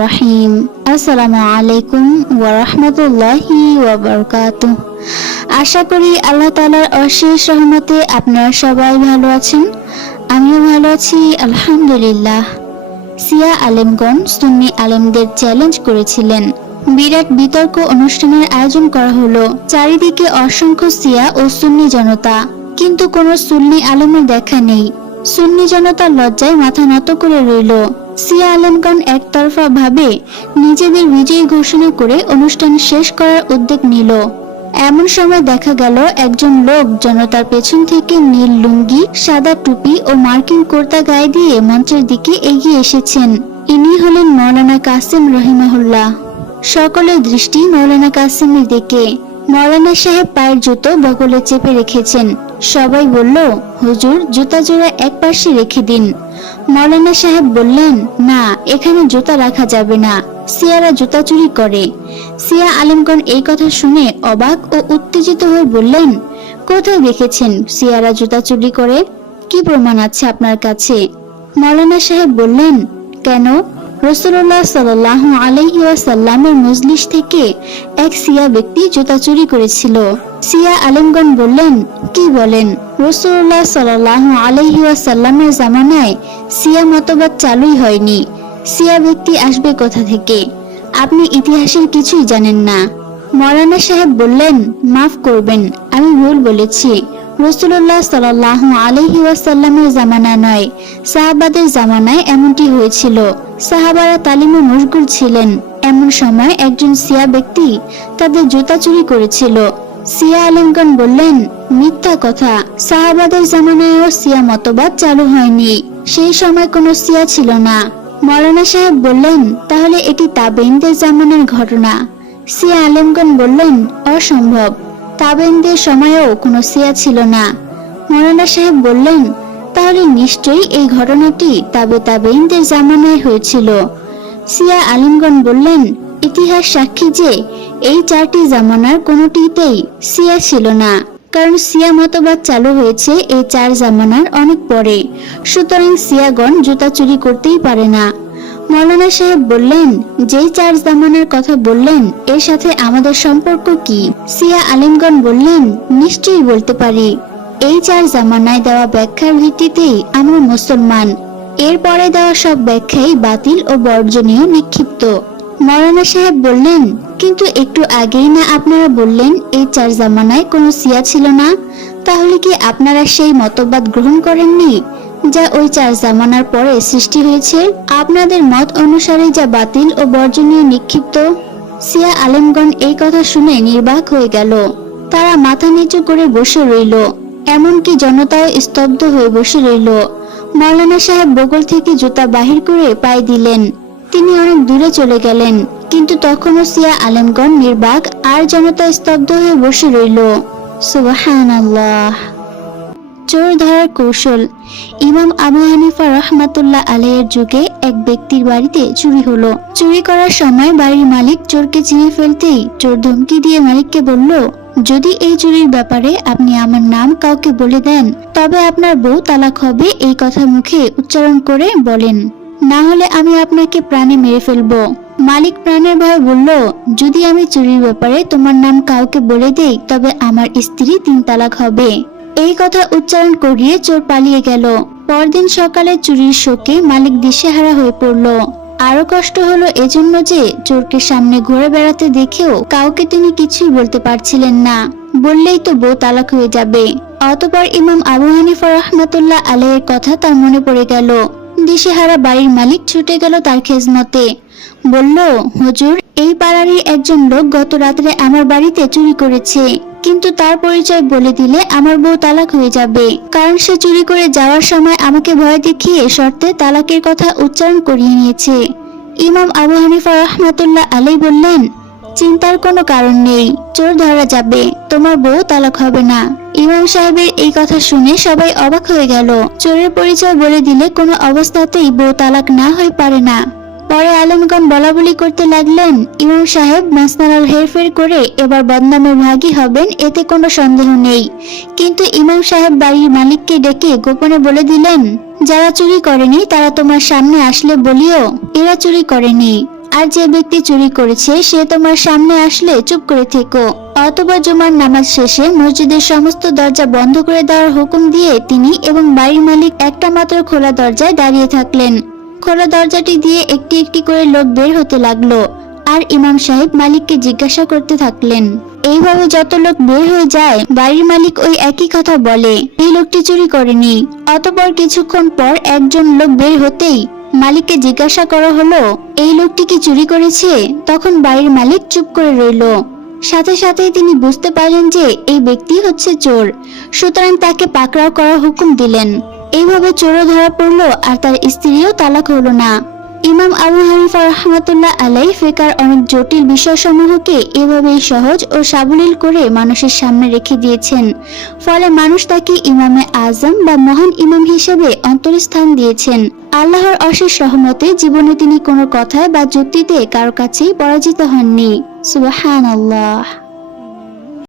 রহিম আসসালামু আলাইকুম ওয়ারহমতুল্লাহি ওয়াবারকাত আশা করি আল্লাহ তালার অশেষ রহমতে আপনারা সবাই ভালো আছেন। আমিও ভালো আছি, আলহামদুলিল্লাহ। সিয়া আলেমগণ, সুন্নি আলেমদের চ্যালেঞ্জ করেছিলেন। বিরাট বিতর্ক অনুষ্ঠানের আয়োজন করা হলো। চারিদিকে অসংখ্য সিয়া ও সুন্নি জনতা। কিন্তু কোনো সুন্নি আলেমের দেখা নেই। সুন্নি জনতার লজ্জায় মাথা নত করে রইল। সিয়া আলমগণ একতরফা ভাবে নিজেদের বিজয়ী ঘোষণা করে অনুষ্ঠান শেষ করার উদ্যোগ নিল। এমন সময় দেখা গেল, একজন লোক জনতার পেছন থেকে নীল লুঙ্গি, সাদা টুপি ও মার্কিন কুর্তা গায়ে দিয়ে মঞ্চের দিকে এগিয়ে এসেছেন। ইনি হলেন মৌলানা কাসিম রহিমাহুল্লাহ। সকলের দৃষ্টি মৌলানা কাসিমের দিকে। মৌলানা সাহেব পায়ের জুতো বগলে চেপে রেখেছেন। সবাই বলল, হুজুর, জুতা জোড়া এক পাশে রেখে দিন। মৌলানা সাহেব বললেন, না, এখানে জুতা রাখা যাবে না। সিয়ারা জুতা চুরি করে। সিয়া আলমগন এই কথা শুনে অবাক ও উত্তেজিত হয়ে বললেন, কোথায় দেখেছেন সিয়ারা জুতা চুরি করে? কি প্রমাণ আছে আপনার কাছে? মৌলানা সাহেব বললেন, কেন? রসুল্লাহ সাল্লাহ আলহি ওয়াসাল্লামের মজলিস থেকে এক সিয়া ব্যক্তি জুতা চুরি করেছিল। সিয়া আলেমগণ বললেন, কি বলেন? রসুল্লাহ সাল্লাহ আলহি ওয়াসাল্লামের জামানায় সিয়া মতবাদ চালুই হয়নি। সিয়া ব্যক্তি আসবে কোথা থেকে? আপনি ইতিহাসের কিছুই জানেন না। মৌলানা সাহেব বললেন, মাফ করবেন, আমি ভুল বলেছি। রসুল্লাহ সাল্লাহ আলহি ওয়াসাল্লামের জামানা নয়। সাহাবাদের জামানায় এমনটি হয়েছিল। সাহাবারা তালিমে মশগুল ছিলেন। এমন সময় একজন সিয়া ব্যক্তি তাদের জুতা চুরি করেছিল। সিয়া আলমগণ বললেন, মিথ্যা কথা। সাহাবাদের জামানায়ও সিয়া মতবাদ চালু হয়নি। সেই সময় কোনো সিয়া ছিল না। মৌলানা সাহেব বললেন, তাহলে এটি তাবেইনদের জামানের ঘটনা। সিয়া আলেমগণ বললেন, অসম্ভব। তাবেইনদের সময়েও কোনো সিয়া ছিল না। মৌলানা সাহেব বললেন তাহলে নিশ্চয়ই এই ঘটনাটি তাবে তাবেইনদের জামানায় হয়েছিল। সিয়া আলিমগণ বললেন, ইতিহাস সাক্ষী যে এই চারটি জামানার কোনোটিতেই সিয়া ছিল না, কারণ সিয়া মতবাদ চালু হয়েছে এই চার জামানার অনেক পরে। সুতরাং সিয়াগণ জুতা চুরি করতেই পারে না। মৌলানা সাহেব বললেন, যেই চার জামানার কথা বললেন, এর সাথে আমাদের সম্পর্ক কি? সিয়া আলিমগণ বললেন, নিশ্চয়ই বলতে পারি। এই চার জামানায় দেওয়া ব্যাখ্যার ভিত্তিতেই আমরা মুসলমান। এরপরে দেওয়া সব ব্যাখ্যাই বাতিল ও বর্জনীয় নিক্ষিপ্ত। মৌলানা সাহেব বললেন, কিন্তু একটু আগেই না আপনারা বললেন এই চার জামানায় কোনো সিয়া ছিল না? তাহলে কি আপনারা সেই মতবাদ গ্রহণ করেননি, যা ওই চার জামানার পরে সৃষ্টি হয়েছে? আপনাদের মত অনুসারে যা বাতিল ও বর্জনীয় নিক্ষিপ্ত? সিয়া আলেমগণ এই কথা শুনে নির্বাক হয়ে গেল। তারা মাথা নিচু করে বসে রইল। এমনকি জনতাও স্তব্ধ হয়ে বসে রইল। মৌলানা সাহেব বগল থেকে জুতা বাহির করে পায়ে দিলেন। তিনি অনেক দূরে চলে গেলেন, কিন্তু তখনও সিয়া আলেমগণ, নির্বাক আর জনতা স্তব্ধ হয়ে বসে রইল। চোর ধরার কৌশল। ইমাম আবু হানিফা রহমাতুল্লাহ আলাইয়ের যুগে এক ব্যক্তির বাড়িতে চুরি হলো। চুরি করার সময় বাড়ির মালিক চোরকে চিনে ফেলতেই চোর ধমকি দিয়ে মালিককে বলল যদি এই চুরির ব্যাপারে আপনি আমার নাম কাউকে বলে দেন, তবে আপনার বউ তালাক হবে এই কথা মুখে উচ্চারণ করে বলেন। না হলে আমি আপনাকে প্রাণে মেরে ফেলব। মালিক প্রাণের ভয়ে বলল, যদি আমি চুরির ব্যাপারে তোমার নাম কাউকে বলে দেই, তবে আমার স্ত্রী তিন তালাক হবে। এই কথা উচ্চারণ করিয়ে চোর পালিয়ে গেল। পরদিন সকালে চুরির শোকে মালিক দিশেহারা হয়ে পড়ল। আরও কষ্ট হলো এজন্য যে চোরকে সামনে ঘুরে বেড়াতে দেখেও কাউকে তিনি কিছুই বলতে পারছিলেন না। বললেই তো বউ তালাক হয়ে যাবে। অতপর ইমাম আবু হানিফা রহমাতুল্লাহ আলাইয়ের কথা তার মনে পড়ে গেল। দিশেহারা বাড়ির মালিক ছুটে গেল তার খেজমতে। বলল, হুজুর, এই পাড়ারই একজন লোক গত রাত্রে আমার বাড়িতে চুরি করেছে। কিন্তু তার পরিচয় বলে দিলে আমার বউ তালাক হয়ে যাবে। কারণ সে চুরি করে যাওয়ার সময় আমাকে ভয় দেখিয়ে শর্তে তালাকের কথা উচ্চারণ করিয়ে নিয়েছে। ইমাম আবু হানিফা রহমাতুল্লাহ আলী বললেন, চিন্তার কোনো কারণ নেই, চোর ধরা যাবে, তোমার বউ তালাক হবে না। ইমাম সাহেবের এই কথা শুনে সবাই অবাক হয়ে গেল। চোরের পরিচয় বলে দিলে কোনো অবস্থাতেই বউ তালাক না হয়ে পারে না। পরে আলমগণ বলা বলি করতে লাগলেন, ইমাম সাহেব মাসনালাল হেরফের করে এবার বদনামের ভাগী হবেন, এতে কোনো সন্দেহ নেই। কিন্তু ইমাম সাহেব বাড়ির মালিককে ডেকে গোপনে বলে দিলেন, যারা চুরি করেনি, তারা তোমার সামনে আসলে বলিও, এরা চুরি করেনি। আর যে ব্যক্তি চুরি করেছে, সে তোমার সামনে আসলে চুপ করে থেকো। অথবা জুমার নামাজ শেষে মসজিদের সমস্ত দরজা বন্ধ করে দেওয়ার হুকুম দিয়ে তিনি এবং বাড়ির মালিক একটা মাত্র খোলা দরজায় দাঁড়িয়ে থাকলেন। খোলা দরজাটি দিয়ে একটি একটি করে লোক বের হতে লাগল। আর ইমাম সাহেব মালিককে জিজ্ঞাসা করতে থাকলেন, এইভাবে যত লোক বের হয়ে যায়, বাড়ির মালিক ওই একই কথা বলে, এই লোকটি চুরি করেনি। অতপর কিছুক্ষণ পর একজন লোক বের হতেই মালিককে জিজ্ঞাসা করা হলো, এই লোকটি কি চুরি করেছে? তখন বাড়ির মালিক চুপ করে রইল। সাথে সাথেই তিনি বুঝতে পারলেন যে এই ব্যক্তি হচ্ছে চোর। সুতরাং তাকে পাকড়াও করার হুকুম দিলেন। এইভাবে চোরও ধরা পড়ল আর তার স্ত্রীও তালাক হলো না। ইমাম আবু হানিফা রহমাতুল্লাহ আলাই ফেকার অনেক জটিল বিষয়সমূহকে এভাবেই সহজ ও সাবলীল করে মানুষের সামনে রেখে দিয়েছেন। ফলে মানুষ তাকে ইমামে আজম বা মহান ইমাম হিসেবে অন্তরস্থান দিয়েছেন। আল্লাহর অশেষ রহমতে জীবনে তিনি কোনো কথায় বা যুক্তিতে কারও কাছেই পরাজিত হননি। সুবহান আল্লাহ